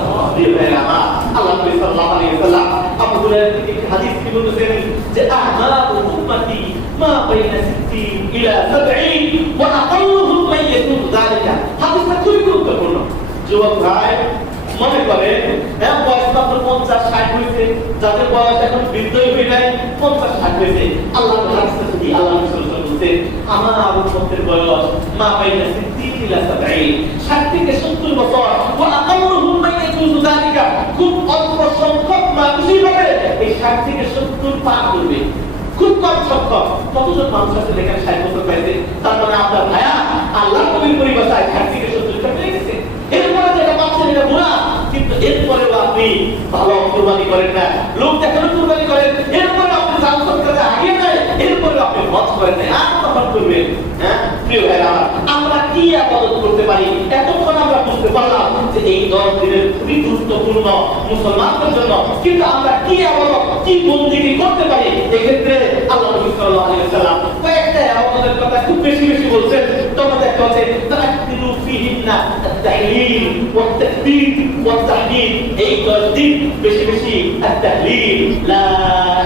আল্লাহ নবী সাল্লাল্লাহু আলাইহি ওয়াসাল্লাম আবু হুরায়রা থেকে হাদিস কি বলতেছেন যে আহমাদু উম্মতি মা বাইনা 60 ইলা 70 ওয়া আকাল্লুহুম মান ইয়াকুন যালিকা। হাদিসটা খুবই গুরুত্বপূর্ণ। যুবক ভাই মনে করেন বয়স মাত্র 50-60 হয়েছে, যাদের বয়স এখন বৃদ্ধই হয়ে যায় 50-60 হয়েছে, আল্লাহ যদি আল্লাহ বলতে আমার উম্মতের বয়স মা বাইনা 60 ইলা 70 60 থেকে 70 বছর ওয়া আকাল্লুহুম মান ইয়াকুন যালিকা। খুব অল্প সংখ্যক মানুষই হবে এই 60 থেকে 70 পার করবে, খুব কম সংখ্যক। কতজন মানুষ আছে যেখানে 60 বছর পাইছে? তার মানে আপনার ভাইয়া আল্লাহ নবীর পরিভাষায় 60 থেকে 70 টা পেয়ে গেছে। এরপরে যেটা পাচ্ছেন এটা গুনাহ, কিন্তু এরপরেও আপনি ভালো কুরবানি করেন না, লোক দেখানো কুরবানি করেন, এরপরে আপনি জাল সৎকারে আগিয়ে নেয়, এরপরে আপনি হজ করেন না, আর তখন করবেন। প্রিয় ভাইরা আমরা কি ইবাদত করতে পারি? এতক্ষণ আমরা বুঝতে পারলাম যে এই 10 দিনের খুবই গুরুত্বপূর্ণ মুসলমানদের জন্য, কিন্তু আমরা কি ইবাদত কি বন্দেগী করতে পারি? এক্ষেত্রে আল্লাহ নবী সাল্লাল্লাহু আলাইহি ওয়াসাল্লাম কয়েকটা ইবাদতের কথা খুব বেশি বেশি বলছেন। তোমরা দেখতে পাচ্ছ তাকদিরু ফিহিন্না আত-তাহলিল ওয়া তাকবীর ওয়া তাহমিদ। এই 10 দিন বেশি বেশি আত-তাহলিল লা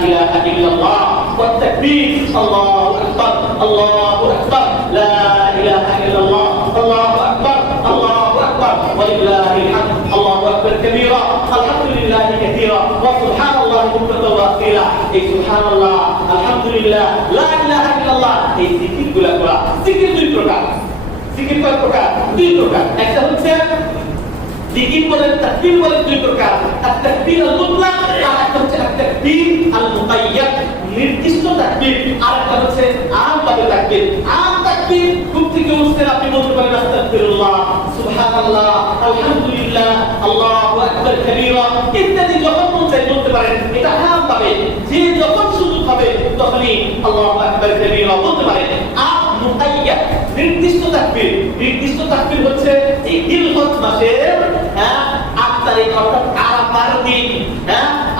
ইলাহা ইল্লাল্লাহ ওয়া তাকবীর আল্লাহু আকবার আল্লাহু আকবার লা ইলাহা ইল্লাল্লাহ আল্লাহু আকবার আল্লাহু আকবার ওয়া লিল্লাহিল হামদ আল্লাহু আকবার কাবীরা আলহামদুলিল্লাহি কাসীরা ওয়া সুবহানাল্লাহি বুকরাতাও ওয়া আসীলা। এই সুবহানাল্লাহ আলহামদুলিল্লাহ লা ইলাহা ইল্লাল্লাহ এই জিকিরগুলো করা। জিকির দুই প্রকার। জিকির কয় প্রকার? দুই প্রকার। একটা হচ্ছে জিকির বলেন তাকবীর বলেন দুই প্রকার, আত-তাকবীর আল-মুতলাক আর একটা হচ্ছে আত-তাকবীর আল-মুকাইয়াদ, নির্দিষ্ট তাকবীর। আর একটা হচ্ছে আমভাবে তাকবীর। আম তাকবীর খুব থেকে উঠছেন আপনি বলতে পারেন আস্তাগফিরুল্লাহ সুবহানাল্লাহ আলহামদুলিল্লাহ আল্লাহু আকবার কাবীরা ইত্যাদি যখন মন চায় বলতে পারেন, এটা আমভাবে। যে যখন সুযোগ হবে তখনই আল্লাহু আকবার কাবীরা বলতে পারেন। আর মুকাইয়াদ নির্দিষ্ট তাকবীর। নির্দিষ্ট তাকবীর হচ্ছে এই জিলহজ মাসের 8 তারিখ অর্থাৎ আরাফার দিন।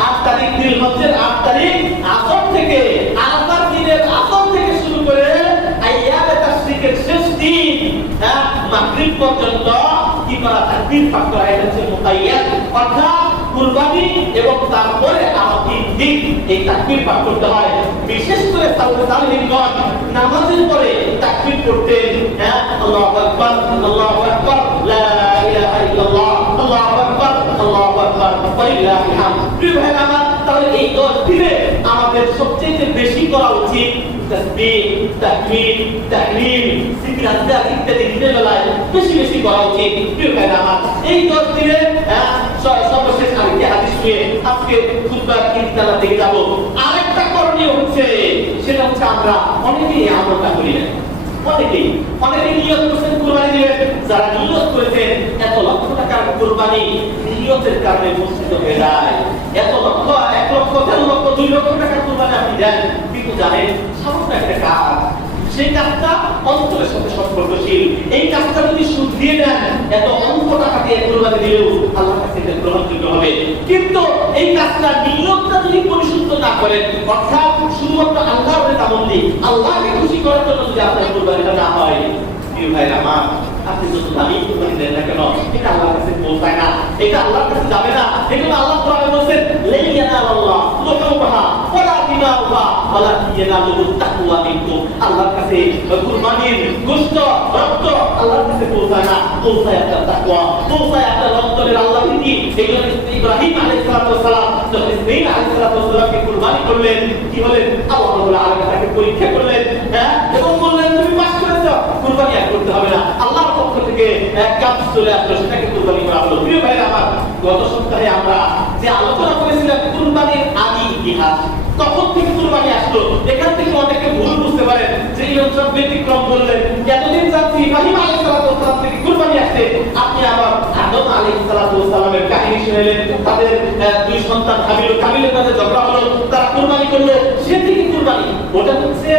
8 তারিখ জিলহজের 8 তারিখ আসর থেকে, আরাফার দিনের আসর থেকে শুরু করে আইয়ামে তাশরিকের শেষ দিন মাগরিব পর্যন্ত কি করা? তাকবীর পাঠ করা। এটা হচ্ছে মুকাইয়াদ, অর্থাৎ কুরবানি এবং তারপরে আরো 3 দিন এই তাকবীর পাঠ করতে হয়। বিশেষ করে সালাতে তালিমগণ নামাজের পরে তাকবীর করতেন। আল্লাহু আকবার আল্লাহু আকবার লা ইলাহা ইল্লাল্লাহ আল্লাহু আকবার আল্লাহু আকবার ওয়া লিল্লাহিল হামদ। প্রিয় ভাইরা আমার, তাহলে এই 10 দিনে আমাদের সবচেয়ে বেশি করা উচিত তাসবিহ, তাহমিদ, তাহলিল, জিকির আজকার ইত্যাদি দিনের বেলায় বেশি বেশি করা উচিত। প্রিয় ভাইরা আমার, এই 10 দিনে সর্বশেষ আরেকটি হাদিস নিয়ে আজকে খুতবার ইনশাআল্লাহ থেকে যাব। আরেকটা করণীয় হচ্ছে, সেটা হচ্ছে আমরা অনেকেই আমলটা করি না। অনেকেই নিয়ত করেছেন কুরবানি দিবেন, যারা নিয়ত করেছেন এত লক্ষ টাকার কুরবানি নিয়তের কারণে মসজিদ হয়ে যায়। এত লক্ষ 1 লক্ষ 1.5 লক্ষ 2 লক্ষ টাকার কুরবানি আপনি দেন, কিন্তু জানেন সামান্য একটা কাজ, সেই কাজটা অন্তরের সাথে সম্পর্কশীল। এই কাজটা যদি সুদ দিয়ে দেন, এত অল্প টাকা দিয়ে কুরবানি দিলেও আল্লাহর কাছে এটা গ্রহণযোগ্য হবে। কিন্তু এই কাজটা নিয়তটা যদি পরিশুদ্ধ না করেন, অর্থাৎ শুধুমাত্র আল্লাহর তাবন্দি, আল্লাহকে খুশি করার জন্য যদি আপনার কুরবানিটা না হয়, প্রিয় ভাইরা আমার, আপনি যত দামি কুরবানি দেন না কেন, এটা আল্লাহর কাছে পৌঁছায় না, এটা আল্লাহর কাছে যাবে না। এজন্য আল্লাহ কোরআনে বলেন লা ইয়ানাল্লাহ লুহুমহা ওয়ালা দিমাউহা ওয়ালাকিন ইয়ানালুহুত তাকওয়া মিনকুম। আল্লাহর কাছে কুরবানির গোশত, রক্ত আল্লাহর কাছে পৌঁছায় না, পৌঁছায় আপনার তাকওয়া, পৌঁছায় আপনার অন্তরের আল্লাহ ভীতি। এইজন্য ইব্রাহিম আলাইহিস সালাম যখন ইসমাঈল আলাইহিস সালামকে কুরবানি করলেন, কি বলেন? আল্লাহ রাব্বুল আলামিন তাকে পরীক্ষা করলেন এবং বললেন তুমি পাস করেছো, কুরবানি আর করতে হবে না। আল্লাহর পক্ষ থেকে এক কাজ চলে আসলো, সেটাকে কুরবানি করা হলো। প্রিয় ভাইরা আমার, গত সপ্তাহে আমরা যে আলোচনা করেছিলাম কুরবানির আদি ইতিহাস, তখন থেকে কুরবানি আসলো, এখান থেকে অনেকে ভুল বুঝতে পারেন যে ইমাম সাহেব ব্যতিক্রম বললেন। এতদিন যাচ্ছি ইব্রাহিম আলাইহিস সালাম থেকে কুরবানি আসছে, আপনি আবার আদম আলাইহিস সালামের কাহিনী শুনলেন, তাদের 2 সন্তান কাবিলের মধ্যে ঝগড়া হলো, তারা কুরবানি করলো, সে থেকে কুরবানি। ওটা হচ্ছে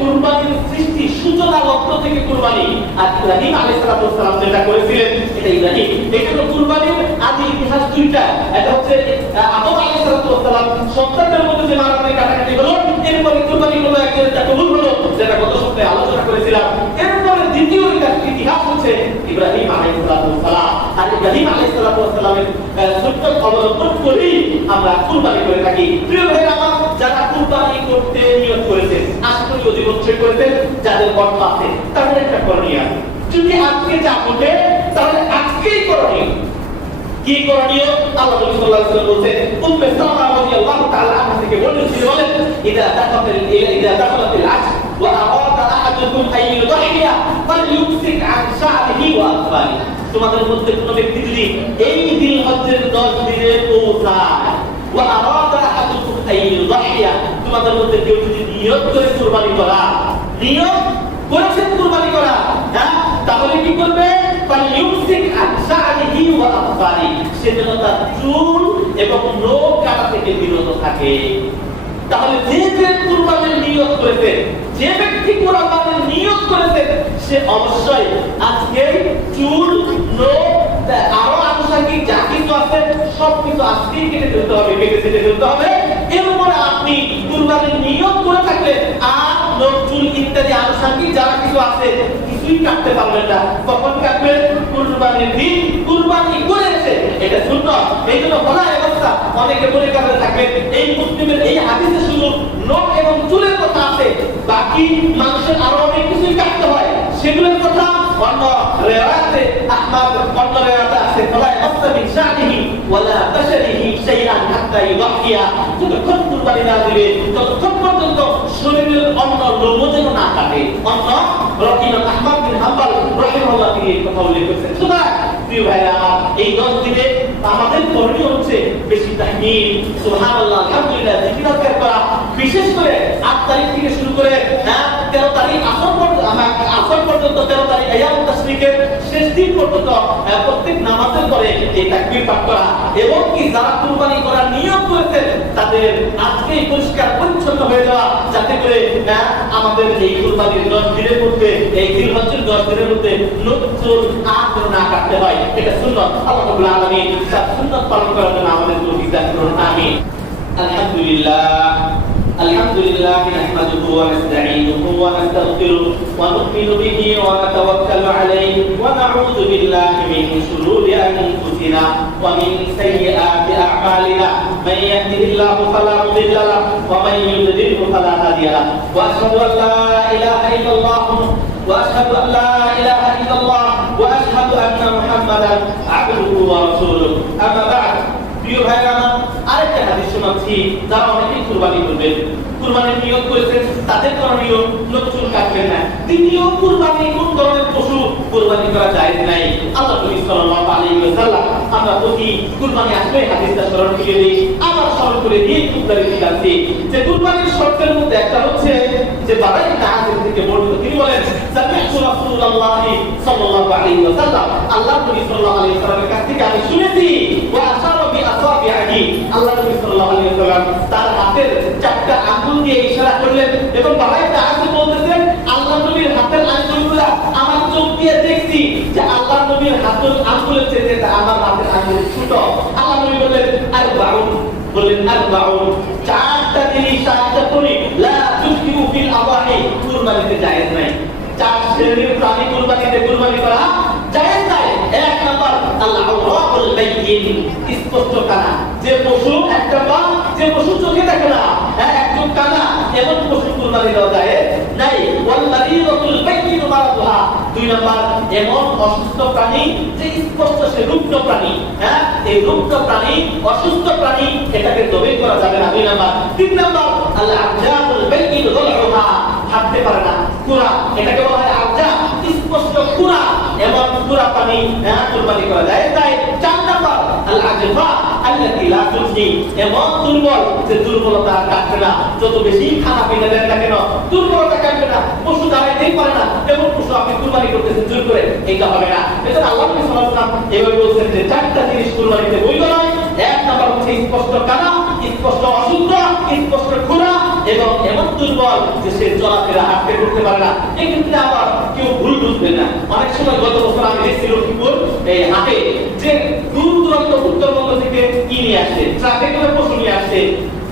কুরবানির সৃষ্টি সূচনা লগ্ন থেকে কুরবানি। আর ইব্রাহিম আলাইহিস সালাম যেটা করেছিলেন, এটা ইব্রাহিম। এখানে কুরবানির আদি ইতিহাস দুইটা। এটা হচ্ছে আদম আলাইহিস সালাম সন্তানদের মধ্যে যে মারামারি কাটাকাটি হলো, এরপরে কুরবানি হলো, একটা কবুল হলো, যেটা গত সপ্তাহে আলোচনা করেছিলাম। এরপরে দ্বিতীয় ইতিহাস হচ্ছে ইব্রাহিম আলাইহিস কুরবানি করে থাকি। প্রিয় ভাইরা আমার, যারা কুরবানি করতে নিয়ত করেছেন, আশা করি অধিকাংশই করেছেন, যাদের অর্থ আছে তাদের একটা করণীয় আছে। যদি আজকে যা ওঠে তাহলে আজকেই করণীয়। কি করণীয়? আল্লাহ নবী সাল্লাল্লাহু আলাইহি ওয়াসাল্লাম বলেন, উম্মে সালামা রাদিয়াল্লাহু তাআলা আনহা থেকে বলেন, ইদা দাখালাতিল আশর ওয়া আরাদা আহাদুকুম আন ইউদহিয়া ফালইউমসিক আন শা'রিহি ওয়া আতফারিহি। তোমাদের মধ্যে কোনো ব্যক্তি যদি এই জিলহজ্জের 10 দিনে পৌঁছায়, ওয়া আরাদা আহাদুকুম আন ইউদহিয়া, তোমাদের মধ্যে কেউ যদি নিয়ত করে কুরবানি করা, নিয়ত করেছেন কুরবানি করা, হ্যাঁ, তাহলে কি করবে? ফালইউমসিক আন শা'রিহি ওয়া আতফারিহি, সে যেন তার চুল এবং নখ কাটা থেকে বিরত থাকে। তাহলে যে কুরবানির নিয়ত করেছে, যে ব্যক্তি কুরবানির নিয়ত করেছে, সে অবশ্যই আজকে চুল, নখ, আরো আনুষঙ্গিক যা কিছু আছে সবকিছু আজকেই কেটে ফেলতে হবে, কেটে ফেলতে হবে। এরপরে আপনি কুরবানির নিয়ত করে থাকলে আর নখ, চুল ইত্যাদি আনুষঙ্গিক যারা কিছু আছে কিছুই কাটতে পারবেন না। কখন কাটবেন? কুরবানির দিন কুরবানি করেছে, এটা সুন্নাত। এইজন্য বলা অবস্থা অনেকে মনে করে থাকবেন এই মুসলিমের এই হাদিসে শুধু নখ এবং চুলের কথা আছে, বাকি মানুষের আরো অনেক কিছুই কাটতে হয়, সেগুলোর কথা অন্য রিওয়ায়াতে আহমদ অন্য রিওয়ায়াতে আছে, বলা অবস্থা মিন শা'রিহি ওয়ালা বাশারিহি শাইআন হাত্তা ইউহিয়া, যতক্ষণ কুরবানি না দিবে ততক্ষণ পর্যন্ত শরীরের অন্য লোম যেন না কাটে। অন্য ইমাম আহমদ বিন হাম্বল রাহিমাহুল্লাহ তিনি এই কথা উল্লেখ করেছেন। সুতরাং প্রিয় ভাইরা, এই 10 দিনে আমাদের করণীয় হচ্ছে বেশি তাহমিদ, সুবহানাল্লাহ, আলহামদুলিল্লাহ জিকির আজকার করা। বিশেষ করে 8 তারিখ থেকে শুরু করে 13 তারিখ আসর পর্যন্ত 13 তারিখ আইয়ামুত তাশরিকের শেষ দিন পর্যন্ত প্রত্যেক নামাজের পরে এই তাকবীর পাঠ করা, এবং কি যারা কুরবানি করার নিয়ত করেছেন তাদের আজকেই পরিষ্কার পরিচ্ছন্ন হয়ে যাওয়া, যাতে করে আমাদের এই কুরবানির 10 দিনের মধ্যে, এই জিলহজ্জের 10 দিনের মধ্যে নতুন আর না কাটতে হয়। এটা সুন্নাত। আল্লাহ রাব্বুল আলামিন সব সুন্নাত পালন করার জন্য আমাদের তৌফিক দান করুন। আমিন। আলহামদুলিল্লাহ আলহামদুলিল্লাহ নাহমাদুহু ওয়া নাস্তাঈনুহু ওয়া নাস্তাগফিরুহু ওয়া নু'মিনু বিহি ওয়া নাতাওয়াক্কালু আলাইহি ওয়া না'উযু বিল্লাহি মিন শুরুরি আনফুসিনা ওয়া মিন সাইয়্যাতি আ'মালিনা মান ইয়াহদিহিল্লাহু ফালা মুদিল্লা লাহু ওয়া মান ইউদ্লিলহু ফালা হাদিয়া লাহু ওয়া আশহাদু আন লা ইলাহা ইল্লাল্লাহ واشهد ان لا اله الا الله واشهد ان محمدا عبده ورسوله اما بعد প্রিয় ভাইরা, আরেকটা হাদিস শোনাচ্ছি। যারা অনেকেই কুরবানি করবেন, কুরবানির নিয়ত করেছেন, তাদের করণীয় নখ চুল কাটবেন না। দ্বিতীয়, কুরবানি কোন ধরনের পশু কুরবানি করা যায় নাই? আল্লাহ নবী সাল্লাল্লাহু আলাইহি ওয়াসাল্লাম, আমরা প্রতি কুরবানি আসলে হাদিসটা স্মরণ করে দিই, আবার স্মরণ করে দিয়ে কুরবানি দিচ্ছি যে কুরবানির শর্তের মধ্যে একটা হচ্ছে যে বাবা ইবনে আযিব থেকে বর্ণিত, তিনি বলেন, সামি'তু রাসূলুল্লাহি সাল্লাল্লাহু আলাইহি ওয়াসাল্লাম, আল্লাহ নবী সাল্লাল্লাহু আলাইহি ওয়াসাল্লামের কাছ থেকে আমি শুনেছি, ওয়া আশারা বি আসাবিহি, আল্লাহ নবী সাল্লাল্লাহু আলাইহি ওয়াসাল্লাম তার হাতের 4টা আঙ্গুল দিয়ে ইশারা করলেন, এবং বাবা ইবনে আযিব বলতেছেন, আল্লাহ নবীর হাতের আঙ্গুলগুলো আমার চোখ দিয়ে দেখছি যে আল্লাহ নবীর হাতের আঙ্গুলের চেয়ে আমার হাতের আঙ্গুল ছোট। আল্লাহ নবী বললেন আরবাউন, বললেন আরবাউন, 4টা জিনিস, 4টা পরি লা তুশকিউ ফিল আওয়াহি, কুরবানিতে জায়েজ নাই। 4 শ্রেণীর প্রাণী কুরবানি করা জায়েজ নাই। 1 নাম্বার আল্লাহ আওরাতুল বাইয়িন, স্পষ্ট কানা, যে পশু একটা পা, যে পশু চোখে দেখে না, এক চোখ কানা, এমন পশু কুরবানি দেওয়া যায় নাই। ওয়াল মারিদাতুল বাইয়িন মারাদুহা, 2 নাম্বার এমন অসুস্থ প্রাণী যে স্পষ্ট সে রুগ্ন প্রাণী, এই রুগ্ন প্রাণী, অসুস্থ প্রাণী, এটাকে জবাই করা যাবে না। 2 নাম্বার। 3 নাম্বার আল আরজাতুল বাইয়িন যালউহা, হাঁটতে পারে না, কুরা, এটাকে বলা হয় আরজা, স্পষ্ট কুরা, এমন কুরা প্রাণী কুরবানি করা যায় তাই। 4 নাম্বার আল আজফা আল্লাতী লা তুজনি, এমন দুর্বল যে দুর্বলতা কাটবে না, যত বেশি খানা পিনা দেন না কেন দুর্বলতা কাটবে না, পশু দাঁড়াইতেই পারে না, এমন পশু আপনি কুরবানি করতেছেন জোর করে, এটা হবে না। এজন্য আল্লাহ নবী সাল্লাল্লাহু আলাইহি ওয়াসাল্লাম এভাবে বলেছেন যে 4টা জিনিস কুরবানিতে বৈধ নয়। 1 নাম্বার হচ্ছে স্পষ্ট কানা, স্পষ্ট অশুদ্ধ, স্পষ্ট খোরা, এবং এমন দুর্বল যে সে চলাফেরা হাঁটতে করতে পারে না। এক্ষেত্রে আবার কেউ ভুল বুঝবে না। অনেক সময় গত বছর আমি দেখছি লক্ষ্মীপুর এই হাটে যে দূর দূরান্ত উত্তরবঙ্গ থেকে কি নিয়ে আসছে, ট্রাকে করে পশু নিয়ে আসছে।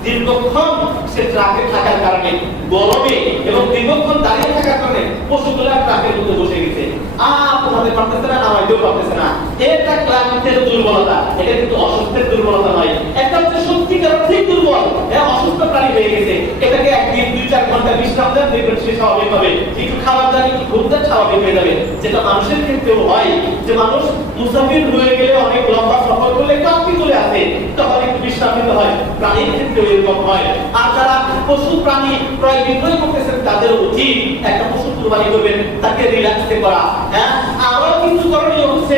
দীর্ঘক্ষণ সে ট্রাকে থাকার কারণে, গরমে এবং দীর্ঘক্ষণ দাঁড়িয়ে থাকার কারণে পশুগুলো ট্রাকের মধ্যে বসে গেছে, আর কোথাতে পারতেছে না, নামাইতেও পারতেছে না। এটা ক্লান্তের দুর্বলতা, এটা কিন্তু অসুস্থের দুর্বলতা নয়। একটা হচ্ছে সত্যিকার অর্থে ঘন্টা বিশ্রাম দেন, দেখবেন সে স্বাভাবিক হবে। একটু খাবার দান, একটু ঘুম দেন, স্বাভাবিক হয়ে যাবে। যেটা মানুষের ক্ষেত্রেও হয়, যে মানুষ মুসাফির হয়ে গেলে অনেক লম্বা সফর করলে ক্লান্তি চলে আসে, তখন একটু বিশ্রাম নিতে হয়। প্রাণীর ক্ষেত্রেও এরকম হয়। আর যারা পশু প্রাণী ক্রয় বিক্রয় করতেছেন, তাদের উচিত একটা পশু কুরবানি করবেন, তাকে রিল্যাক্সে করা। হ্যাঁ, আরো কিছু করণীয় হচ্ছে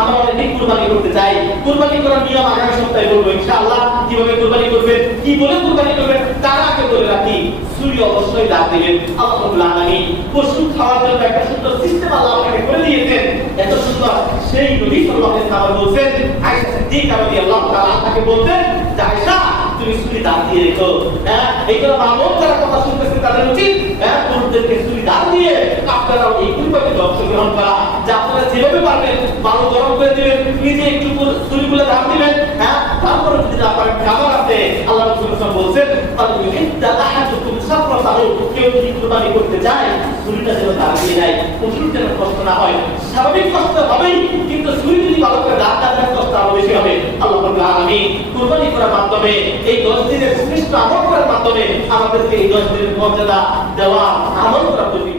আমরা অনেক কুরবানি করতে চাই। কুরবানি করার নিয়ম আগামী সপ্তাহে বলবো ইনশাআল্লাহ। কিভাবে কুরবানি করবেন, কি বলে কুরবানি করবেন, তার আগে বলে রাখি, ছুরি অবশ্যই দাঁত দিবেন। আল্লাহ রাব্বুল আলামিন পশু খাওয়ার জন্য একটা সুন্দর সিস্টেম আল্লাহ আপনাকে করে দিয়েছেন, এত সুন্দর। সেই নবী সাল্লাল্লাহু আলাইহি ওয়াসাল্লাম বলছেন, আয়েশা সিদ্দিকা রাদিয়াল্লাহু তাআলা তাকে বলতেন যে আয়েশা, তুমি ছুরি দাঁত দিয়ে রেখো। হ্যাঁ, এইগুলো মামুন যারা কথা শুনতেছেন তাদের উচিত, হ্যাঁ, পুরুষদেরকে ছুরি দাঁত দিয়ে আপনারাও এই কুরবানিতে অংশগ্রহণ করা। যে আপনারা যেভাবে পারবেন বালু গরম করে দিবেন, নিজে একটু ছুরিগুলো দাঁত দিবেন। হ্যাঁ, তারপরে যদি আপনার খাবার আছে, আল্লাহ রাসূল সাল্লাল্লাহু আলাইহি ওয়াসাল্লাম বলছেন, কেউ যদি কুরবানি করতে চায়, ছুরিটা যেন দাঁত দিয়ে নেয়, পশুর যেন কষ্ট না হয়। স্বাভাবিক কষ্ট হবেই, কিন্তু ছুরি যদি ভালো করে দাঁত না দেয়, কষ্ট আরো বেশি হবে। আল্লাহ রাব্বুল আলামিন কুরবানি করার মাধ্যমে, এই 10 দিনের শ্রেষ্ঠ আমল করার মাধ্যমে আমাদেরকে এই 10 দিনের মর্যাদা দেওয়া, আমল করার তৌফিক